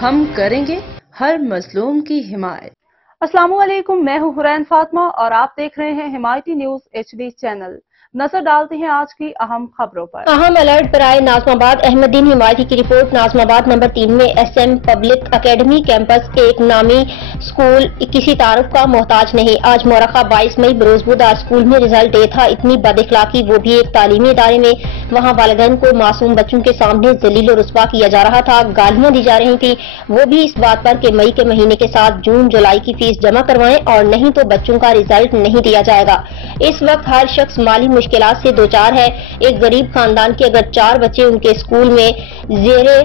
हम करेंगे हर मजलूम की हिमायत। अस्सलामुअलैकुम, मैं हूं हुरैन फातिमा और आप देख रहे हैं हिमायती न्यूज HD चैनल। नजर डालते हैं आज की अहम खबरों पर। अहम अलर्ट पर आए नाजमाबाद। अहमदीन हिमायती की रिपोर्ट। नाजमाबाद नंबर 3 में SM पब्लिक अकेडमी कैंपस एक नामी स्कूल किसी तारुफ का मोहताज नहीं। आज मौरखा 22 मई बरोज बुधवार स्कूल में रिजल्ट डे था। इतनी बदअखलाकी, वो भी एक तालीमी इदारे में। वहाँ वालिदैन को मासूम बच्चों के सामने जलील और रुस्वा किया जा रहा था, गालियां दी जा रही थी, वो भी इस बात पर कि मई के महीने के साथ जून जुलाई की फीस जमा करवाएं और नहीं तो बच्चों का रिजल्ट नहीं दिया जाएगा। इस वक्त हर शख्स माली मुश्किलात से दो चार है। एक गरीब खानदान के अगर 4 बच्चे उनके स्कूल में जेरे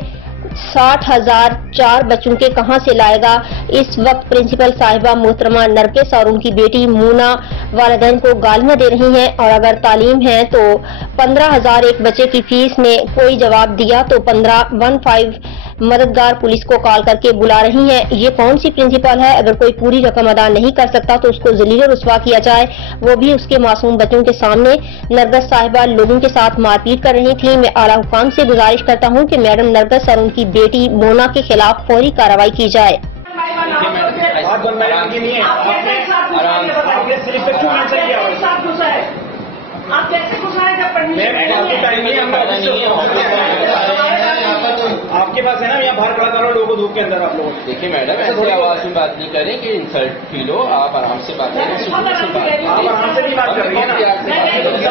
60,000 4 बच्चों के कहां से लाएगा। इस वक्त प्रिंसिपल साहिबा मोहतरमा नरगिस और उनकी बेटी मूना वालिदैन को गालियां दे रही हैं और अगर तालीम है तो 15,000 एक बच्चे की फीस ने कोई जवाब दिया तो 15 मददगार पुलिस को कॉल करके बुला रही हैं। ये कौन सी प्रिंसिपल है? अगर कोई पूरी रकम अदा नहीं कर सकता तो उसको जलील रुस्वा किया जाए, वो भी उसके मासूम बच्चों के सामने। नरगिस साहिबा लोगों के साथ मारपीट कर रही थी। मैं आला हुकाम से गुजारिश करता हूँ कि मैडम नरगिस और उनकी बेटी मोना के खिलाफ फौरी कार्रवाई की जाए। आप कैसे घुसाए जब पढ़ने आपके पास है ना, यहाँ बाहर खड़ा करो लोगों को धूप के अंदर। आप लोग देखिए मैडम, ऐसे आवाज में बात नहीं करें कि इंसल्ट फील हो। आप आराम से बात करें, आप आराम से भी बात कर रही है ना। बात करें जब कह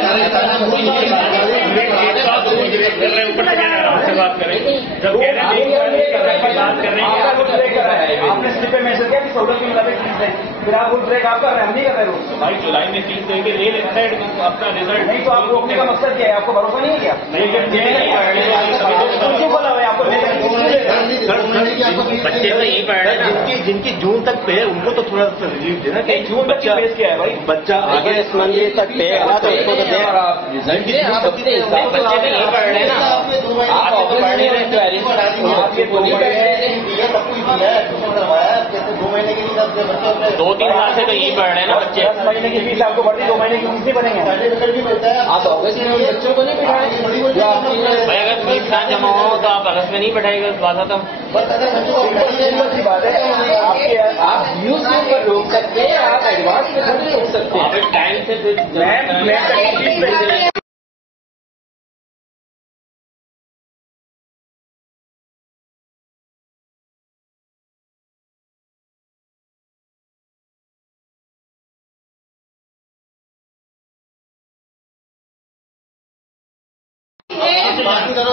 रहे हैं आपने स्लिप पे मैसेज किया कि 14 के मुताबिक, फिर आप रूल ब्रेक आप कर रहे हैं, हम नहीं कर रहे रूल। भाई जुलाई में फीस देंगे, ले लेता है आपका रिजल्ट नहीं तो आप रोकने का मकसद क्या है? आपको भरोसा नहीं है क्या? क्यों बोला हुआ है आपको? बच्चे तो यही पढ़ रहे हैं जिनकी जून तक पे है, उनको तो थोड़ा सा रिलीफ देना। जून तक फेस क्या है भाई? बच्चा आगे इस मंथ तक पे है तो उसको तो दें। और आप रिजल्ट बच्चे तो यही पढ़ रहे हैं ना, आप तो पढ़ नहीं रहे। तो 2-3 साल से तो यही पढ़ रहे हैं ना बच्चे। 10 महीने की फीस आपको बढ़ती, 2 महीने की फीस नहीं बढ़ेंगे। आप अगस्त में बच्चों को नहीं बिठाएंगे भाई। अगर फीस ना जमा हो तो आप अगस्त में नहीं बैठाएंगे। बात खत्म। आप यूट्यूब पर रोक सकते हैं, आप एडवांस में थोड़ी रोक सकते हैं। टाइम से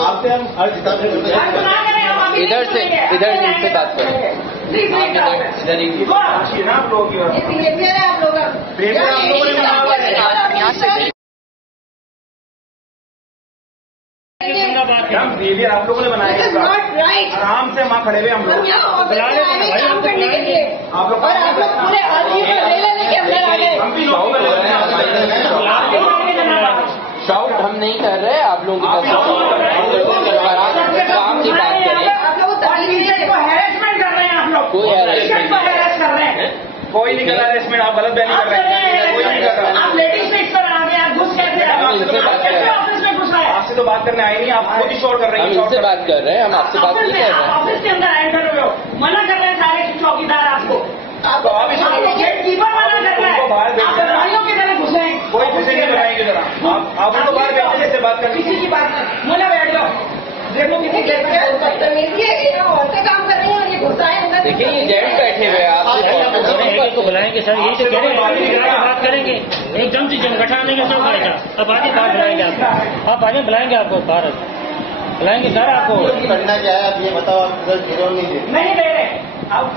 आपसे हम हर किताब इधर से इनसे बात करें। इधर ही ना आप लोगों की हम बिहेवियर आप लोगों ने बनाया। आराम से वहाँ खड़े हुए हम लोग आप लोग शाउट हम नहीं कर रहे। आप लोगों की काम की बात करें। कोई नहीं कर रहा हरेसमेंट, आप गलत बयानी कर रहे हैं। कोई नहीं कर रहा। आप लेडीज से इस पर आ गए, आप घुस कैसे ऑफिस में घुस आए? आपसे तो बात करने आए नहीं, आप खुद ही शोर कर रहे हैं। हम इनसे बात कर रहे हैं, हम आपसे बात नहीं कर रहे हैं। ऑफिस के अंदर एंटर हो, मना कर रहे हैं सारे चौकीदार आपको। तो आप गेट कीपर मना कर रहे हैं, आप बदमाशियों की तरह घुसे। कोई घुसे नहीं बनाएंगे जरा। आप उनको बाहर बैठे से बात कर, किसी की बात कर, मुझे बैठ जाओ। देखो किसी के औरतें काम कर रही हैं, ये घुसाए। देखिए ये जेंट्स बैठे हुए हैं। आप को बुलाएंगे सर, यही तो कह रहे हैं, बात करेंगे एकदम से जमघटा देंगे सब आएगा। अब आगे बाहर बुलाएंगे आपको, आप आगे बुलाएंगे, आपको बाहर बुलाएंगे सर। आपको करना क्या है आप ये बताओ। आप नहीं दे रहे आप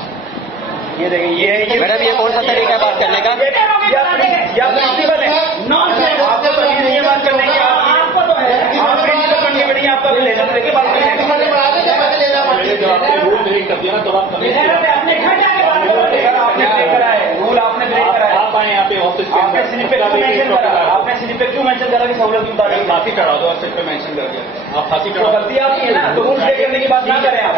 ये देखिए, ये मैडम ये कौन सा तरीका है बात करने का? या प्रिंसिपल है, आपको तो नहीं है बात करने की। आपको तो है, आप प्रिंसिपल बन के बैठिए, आपका भी लेना लेके बात करें। रूल ब्रेक कर दिया ना, तो आप अपने घर जाके बात करो। आपने ब्रेक करा है, रूल आपने ब्रेक करा है। आप आए यहाँ पे ऑफिस पे, आपने स्लिप पे क्यों मेंशन करा कि सहूलत की मुताबिक फांसी चढ़ा दो और स्लिप पे मेंशन कर दिया। आप फांसी चढ़ा, गलती आपकी है ना, तो रूल ब्रेक करने की बात ना करें आप।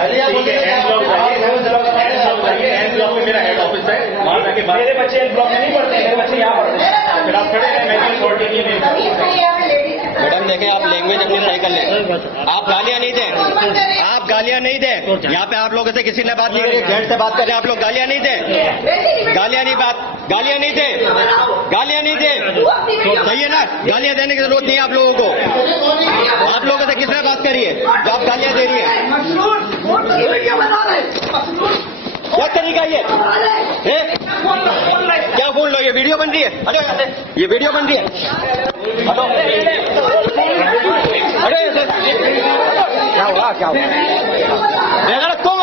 मेरा हेड ऑफिस है, वहाँ जाके मेरे बच्चे ब्लॉक में नहीं पढ़ते, मेरे बच्चे यहाँ पढ़ते हैं। फिर आप खड़े हैं, मैं छोड़ने के लिए। मैडम देखें, आप लैंग्वेज अपनी सही कर लें। आप गालियाँ नहीं दें, आप गालियां नहीं दे। यहाँ पे आप लोगों से किसी ने बात नहीं करी, जेंट से बात करें, आप लोग गालियां नहीं दे, गालियां नहीं दे, गालियां नहीं दे। सही है ना, गालियां देने की जरूरत नहीं है आप लोगों को। आप लोगों से किसने बात करी है जो आप गालियां दे रही है? क्या तरीका ये? क्या बोल लो, ये वीडियो बन रही है? अरे ये वीडियो बन रही है, अरे क्या हुआ, क्या हुआ? रखो